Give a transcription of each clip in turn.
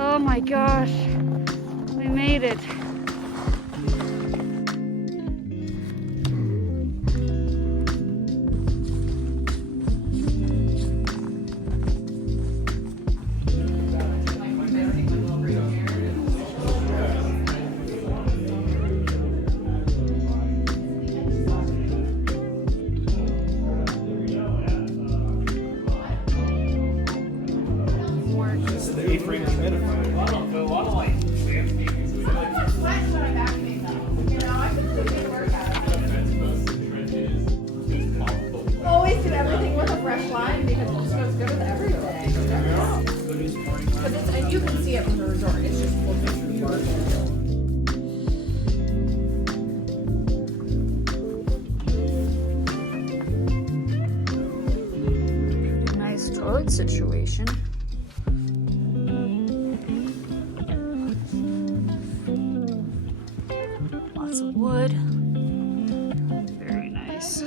Oh my gosh, we made it. The A-frame humidifier. Always do everything with a fresh line because it just goes good with everything. But it's, and you can see it from the resort. It's just beautiful. Nice toilet situation. Lots of wood. Very nice.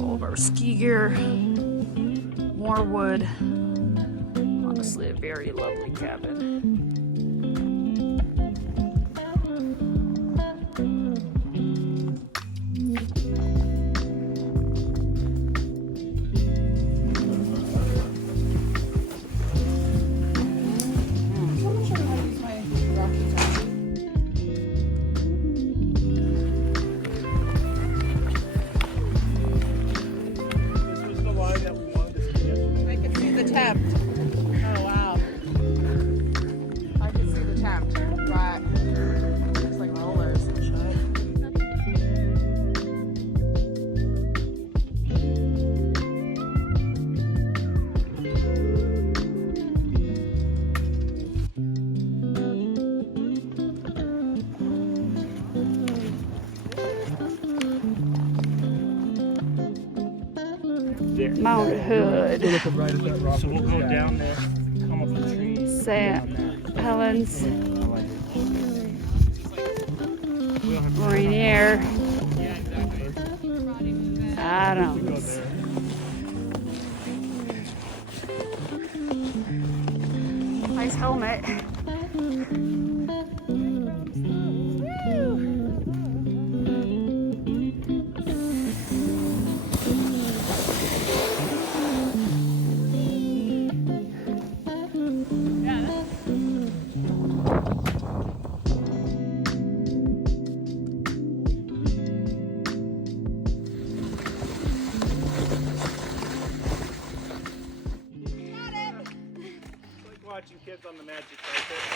All of our ski gear. More wood. Honestly, a very lovely cabin. I can see the temp. Oh wow. I can see the temp. Right. Looks like rollers and shit. Mount Hood. Right at that rock. So we'll go down there, come up the trees. St. Helens, Rainier, Adams. Nice helmet. Watching kids on the Magic Carpet.